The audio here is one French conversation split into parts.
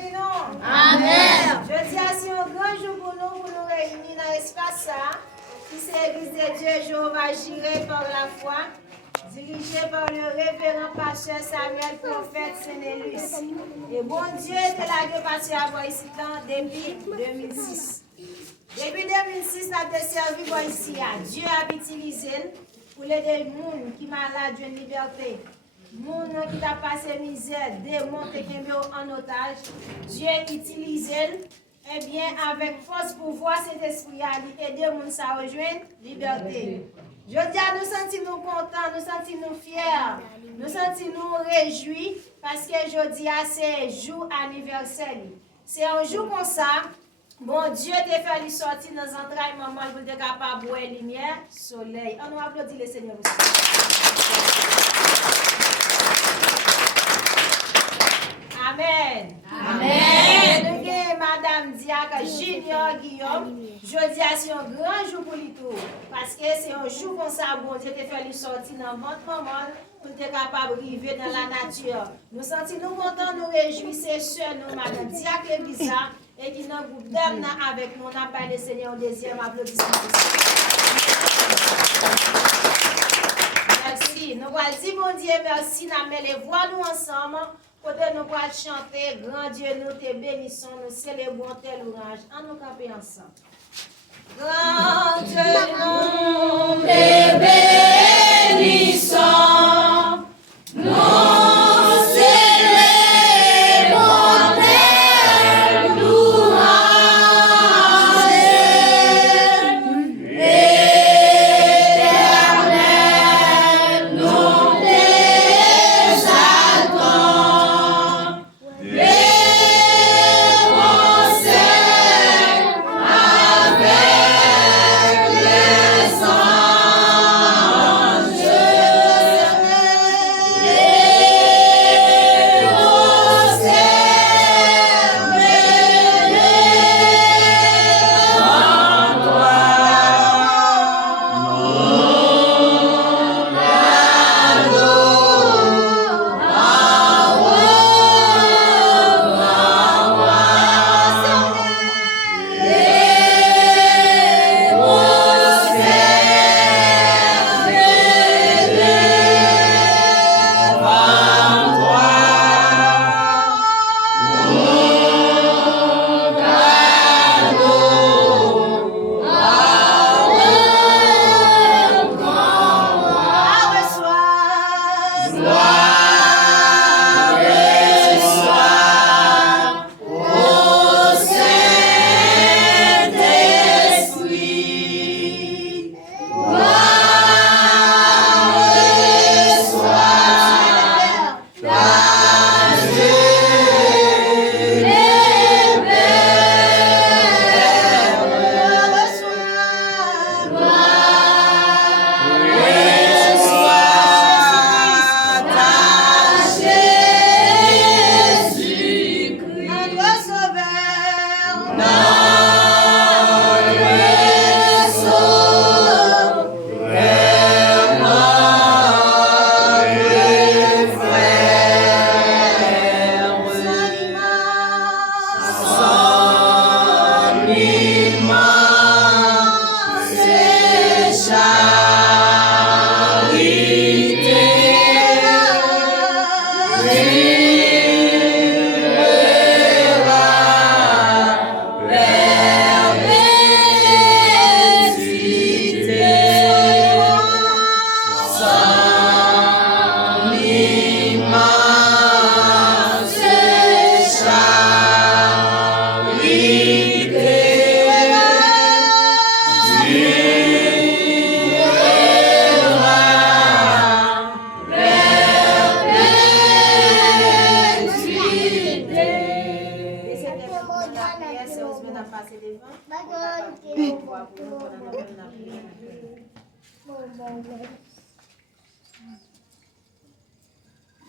béni nous. Amen. Je dis à c'est un grand jour pour nous réunir dans l'espace ça, qui c'est l'église de Dieu Jéhovah Jireh par la foi, dirigé par le révérend pasteur Samuel Prophète Sénélus. Et bon Dieu te l'a pasteur à ici depuis 2006. Depuis 2006, nous avons servi ici. Dieu a utilisé pour aider les gens qui sont malades d'une liberté. Les gens qui ont passé misère, démons qui sont en otage. Dieu utilise eh bien, avec force pouvoir cet esprit à aider les gens à rejoindre la liberté. Je dis à nous sentir contents, nous sentir fiers, nous sentir réjouis parce que je dis à c'est jour anniversaire. C'est un jour comme ça. Bon Dieu t'a fait lui sortir dans un entrailles maman pour être capable de voir lumière, soleil. On nous applaudit le Seigneur aussi. Amen. Amen. Madame Diak Junior Guillaume, je dis à c'est un grand jour pour lui tout. Parce que c'est un jour comme ça, bon Dieu t'a fait lui sortir dans votre maman pour être capable de vivre dans la nature. Nous sentons nous contents, nous réjouissons sur nous, Madame Diak Elisa. Et qui n'a groupe d'hommes avec nous, on a parlé Seigneur, deuxième applaudissement. Merci. Nous allons dire, mon Dieu, merci. Nous allons les voix nous ensemble. Pour nous allons chanter, grand Dieu, nous te bénissons, nous célébrons tes louanges. On nous camper ensemble. Grand Dieu, nous te bénissons.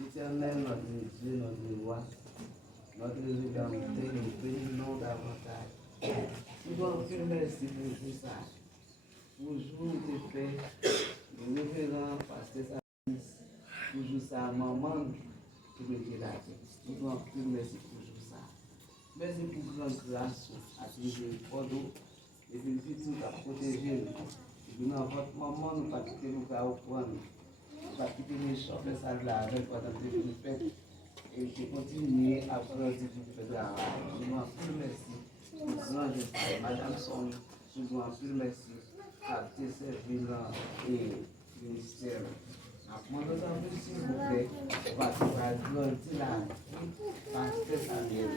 Éternel, notre Dieu, notre roi, notre rédempteur, nous bénissons davantage. Nous vous remercions pour tout ça. Pour jour de fait, nous révérends pasteur Samis, pour jour ça, maman, qui était là. Nous vous remercions pour tout ça. Merci pour grande grâce à miséricorde. Et puis tout à protéger. Et puis dans votre moment, nous ne pas quitter nous à prendre. Nous ne pas quitter les méchants, mais ça là avec pendant que nous faisons. Et puis continuer à prendre des difficultés là. Je vous en prie, merci. Pour grand geste, Madame Son, je vous en prie, merci. À tes serviteurs et ministère. Moi, nous avons, s'il vous plaît, parce que va grandir la vie, parce que ça vient.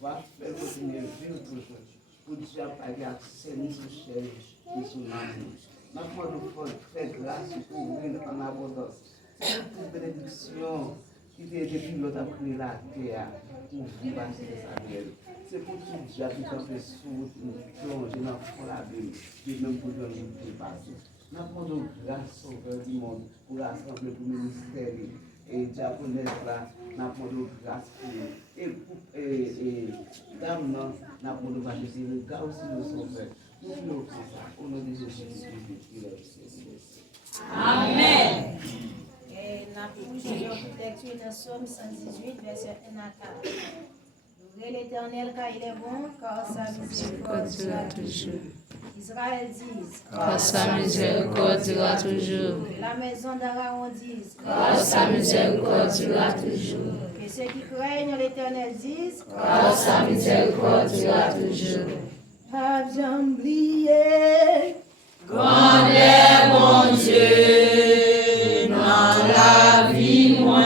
Va faire continuer vivre toujours. Pour Dieu apparer à saigner sous chair et sous l'amour. Maintenant, nous faisons très grâce pour ouvrir en abondance. C'est toute bénédiction qui est depuis l'autre après la terre pour vous passer de sa vie. C'est pour tout Dieu qui t'a fait sous nous plonger dans le fond de la Bible, et même pour nous dépasser. Nous demandons grâce au Père du monde pour rassembler pour le ministère et japonais là, nous demandons grâce pour nous. Et dame, nous demandons grâce aussi, le gars aussi nous sauver. Nous voulons pour ça, au nom de Jésus-Christ, qui est le Amen. Et nous avons lecture dans Somme 118, verset 1 à 4. Louez l'Éternel car il est bon, car sa miséricorde dura toujours. Israël dise, car sa miséricorde dura toujours. La maison d'Aaron dise, car sa miséricorde dura toujours. Et ceux qui craignent l'Éternel disent, car sa miséricorde dura toujours. Pas jamais oublié, grand est mon Dieu dans la vie moi.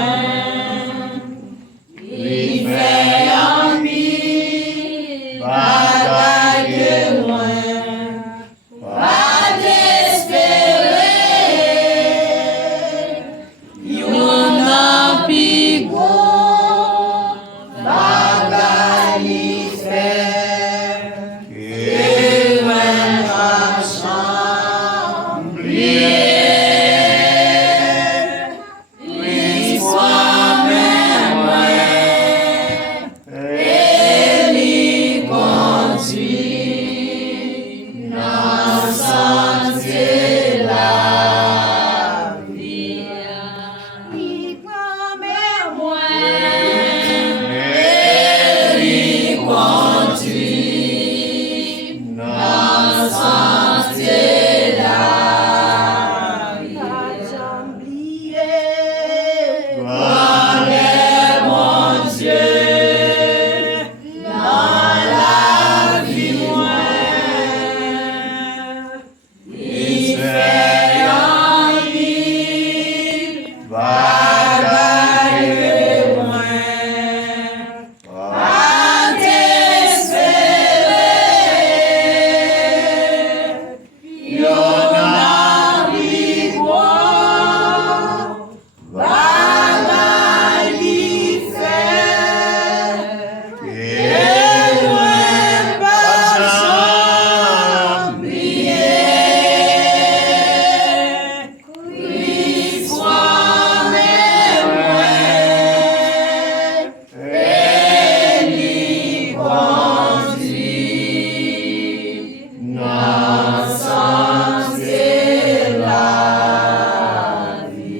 Il fait en mille bagailles moi. Pas d'espérer, y'en a plus gros bagailles fait que même à chamblier. L'histoire même et l'y conduit dans sentier la vie. il promet moi, Et l'y conduit dans sentier la vie. pas jamais oublié, Grand est mon Dieu dans la vie moi. Il fait en mille bagailles moi. Pas d'espérer, y'en a plus gros bagailles fait que loin pas oublier. L'histoire même et l'y conduit dans sentier la vie.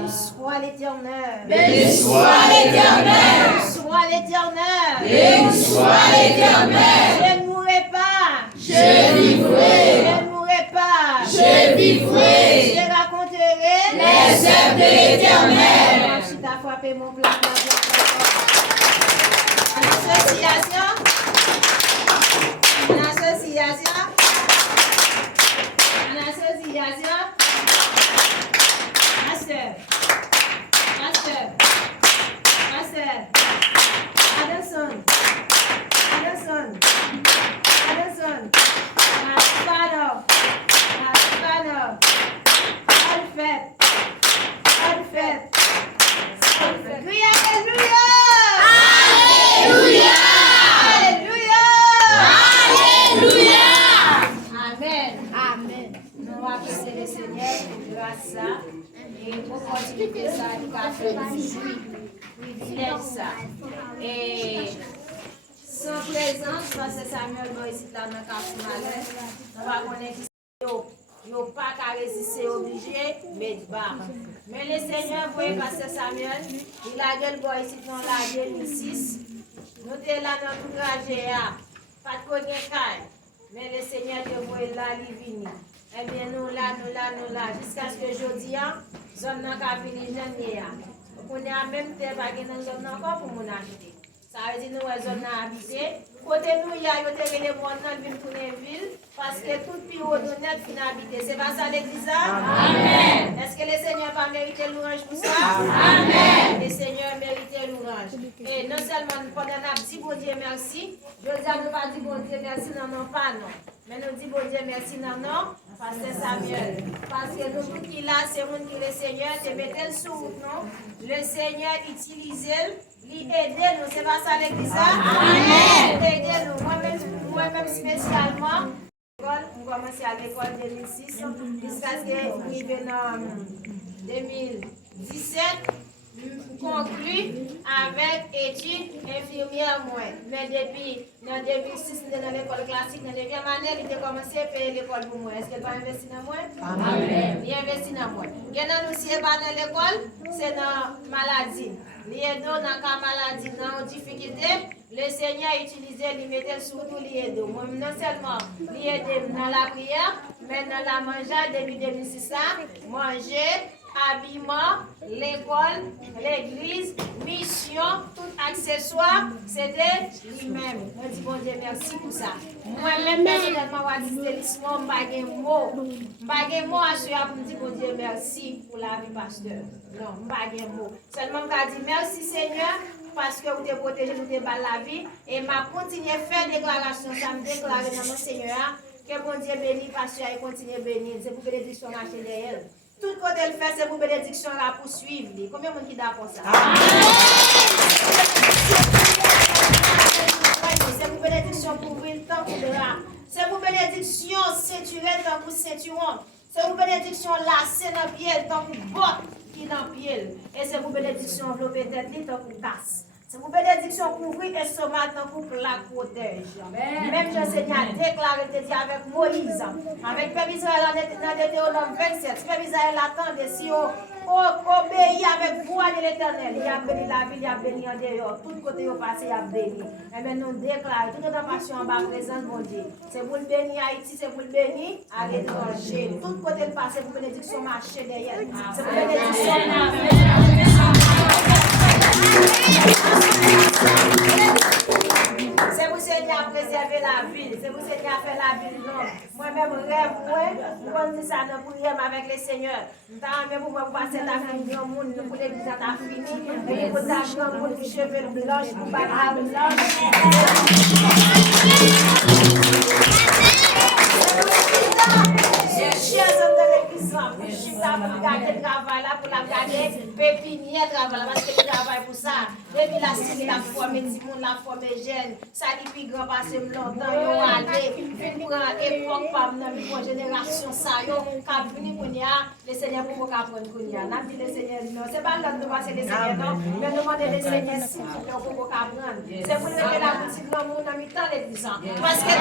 béni soit l'Éternel, Béni soit l'Éternel, béni soit l'Éternel, béni soit l'Éternel. je ne mourrai pas, Je vivrai, je ne mourrai pas, je vivrai je raconterai les œuvres de l'Éternel. Si t'as frappé mon plat, en association, en association, en association, Master, Master, Master, Addison, Addison, Addison, Alfano, Alfano, Alfred, Alfred, Alfred. Crie Alléluia! Alléluia! Alléluia! Alléluia! Amen. Amen. Nous remercions le Seigneur pour grâce ça et pour opportunité ça nous a fait privilège ça. Et sans présence, parce que Samuel va ici dans le Cap-Malais, on va connaître qu'ils n'ont pas qu'à résister obligé, mais de bas. Mais le Seigneur voyait passer Samuel, il a gueule ici dans la 2006. Nous était là dans tout trajet, pas de quoi mais le Seigneur te voit là, il vient. Eh bien, nous là, jusqu'à ce que je dis, zone n'a qu'à finir janvier. On a même temps pas que dans zone encore pour mon acheter. Ça veut dire nous zone n'a habité. Côté nous, il y a les monde dans une ville parce que tout pays au net fin habité. C'est pas ça l'église? Amen. Est-ce que le Seigneur va mériter l'ouange pour ça? Amen. Le Seigneur mérite l'ouange. Et non seulement pendant qu'on dit bon Dieu merci, je dis à nous pas dire bon Dieu merci, non, pas non. Mais nous disons bon Dieu merci, non, parce que Samuel. Parce que nous, tout qui là, c'est nous qui le Seigneur, te mettez le sous, non? Le Seigneur utilise, il aide nous, c'est pas ça l'église? Amen. Aide nous, moi-même spécialement. On commence à l'école 2006, jusqu'à ce que nous venons en 2017. Conclu avec études infirmières moins. Mais depuis 2006, nous dans l'école classique, dans la deuxième année, il a commencé à payer l'école pour moi. Est-ce qu'elle va investir dans moi? Amen. Il investit dans moi. Quand nous sommes pas dans l'école, c'est dans la maladie. Il est dans la maladie, dans la difficulté. Le Seigneur utilisait, il mettait surtout les deux. Moi, non seulement il aidait dans la prière, mais dans la mangeade depuis 2006, manger, habillement, l'école, l'église, mission, tout accessoire, c'était lui-même. On dit bon Dieu merci pour ça. Moi-même, personnellement, je dis délicieusement, je n'ai pas de mot à ce pour dire bon Dieu merci pour la vie pasteur. Non, je n'ai pas de mot. Seulement, je dis merci Seigneur parce que vous te protégez, vous te battez la vie. Et je continue à faire déclaration, ça me déclare dans mon Seigneur que bon Dieu bénit pasteur et continue à bénir. C'est pour bénédiction marcher derrière. Tout côté le fait, c'est pour bénédiction à poursuivre. Combien de monde qui d'accord ça? C'est pour bénédiction pour ouvrir le temps pour de là. C'est pour bénédiction ceinturée tant pour ceinturon. C'est pour bénédiction lacée dans le pied tant pour botte qui dans le pied. Et c'est pour bénédiction envelopper tête tant pour tasse. C'est pour bénédiction pour ouvrir l'estomac tant pour la protège. Même j'enseigne à déclarer, te dit avec Moïse, avec Père Israël dans Deutéronome 27. Père Israël attendait si on obéit avec voix de l'Éternel. Il a béni la ville, il a béni en dehors. Tout côté au passé, il a béni. Et maintenant, nous déclarons, toute notre passion en bas présence, mon Dieu. C'est pour le bénir Haïti, c'est pour le bénir à l'étranger. Tout côté le passé, pour bénédiction marcher derrière. C'est pour bénédiction c'est pour Seigneur à préserver la ville, c'est pour Seigneur à faire la ville longue. Moi-même, rêve, moi, je dis ça dans prière avec le Seigneur. Nous même pour passer la fin du monde, pour l'église à fini, et pour ta grand monde qui cheveux blanches, pour pas la blanche. Chers hommes de l'église, je suis là pour garder le travail là, pour la garder, pépinière travail parce que je travaille pour ça. Depuis la cible, la foi, mes petits monde, la foi, mes jeunes, ça dit plus grand parce que longtemps, ils ont allé, pour prendre époque, pas pour génération, ça, ils ont venu pour le Seigneur pour nous apprendre pour nous. N'a dit le Seigneur, non, c'est pas l'homme de passer le Seigneur, non, mais demander le Seigneur si pour nous apprendre. C'est pour nous mettre la boutique dans le monde en mi-temps l'église. Parce que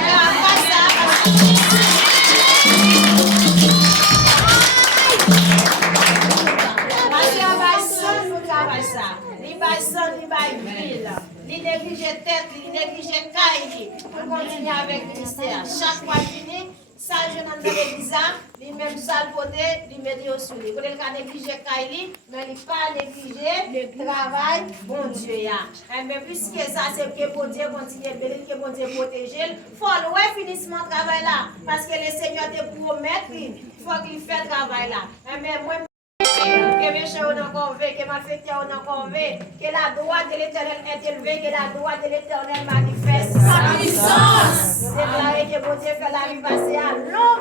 travail ça, il néglige tête, il néglige caille pour continuer avec le ministère. Chaque fois fini, ça je n'en ai l'église, il même sale côté, il met au sous lui. Quand il a négligé caille, mais il pas négligé le travail, bon Dieu. Mais puisque ça c'est que bon Dieu continue à bénir, que bon Dieu protéger, il faut le finissement de travail là. Parce que le Seigneur te promet, il faut qu'il fasse le travail là. Mais moi, que mes chers ont encore vu, que ma fête a encore vu, que la droite de l'Éternel est élevée, que la droite de l'Éternel manifeste sa puissance. Nous déclarons que bon Dieu fait la vie passer à long.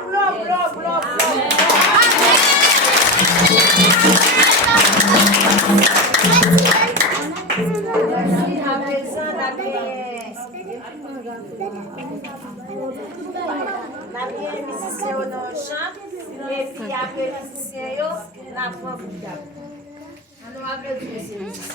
À présent, la bien musicien dans le chant. Et puis après les musiciens, la prend pour d'abord. On va applaudir ces musiciens.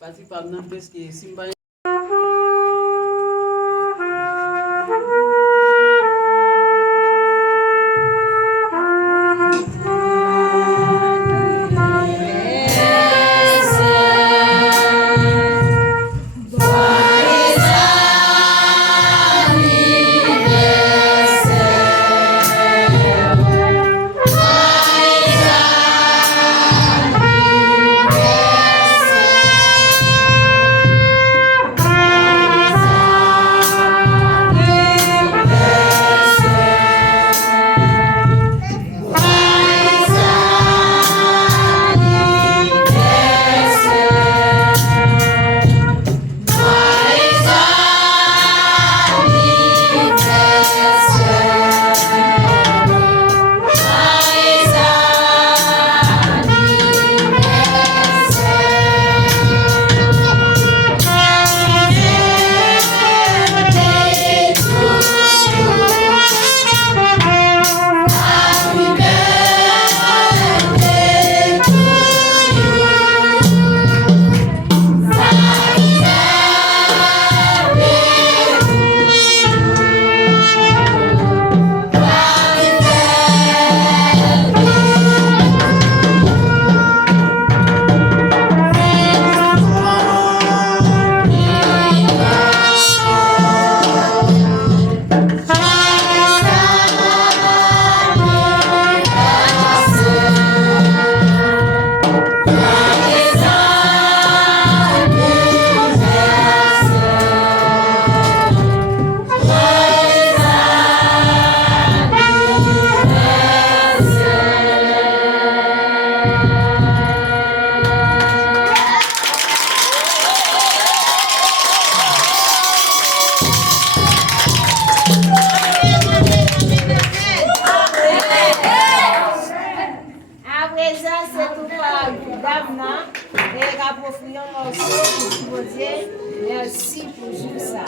Participe à notre pour offrir un morceau pour Dieu. Merci pour tout ça.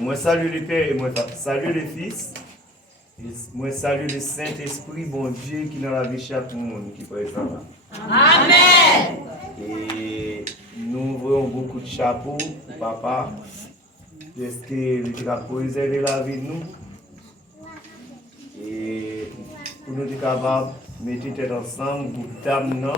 Moi salue le Père et moi salue le Fils. Et moi salue le Saint-Esprit, bon Dieu, qui est dans la vie de chaque monde qui peut être là. Amen. Et nous voyons beaucoup de chapeaux, papa, parce que tu as préservé la vie de nous. Et pour nous être capables de mettre tête ensemble, pour t'amener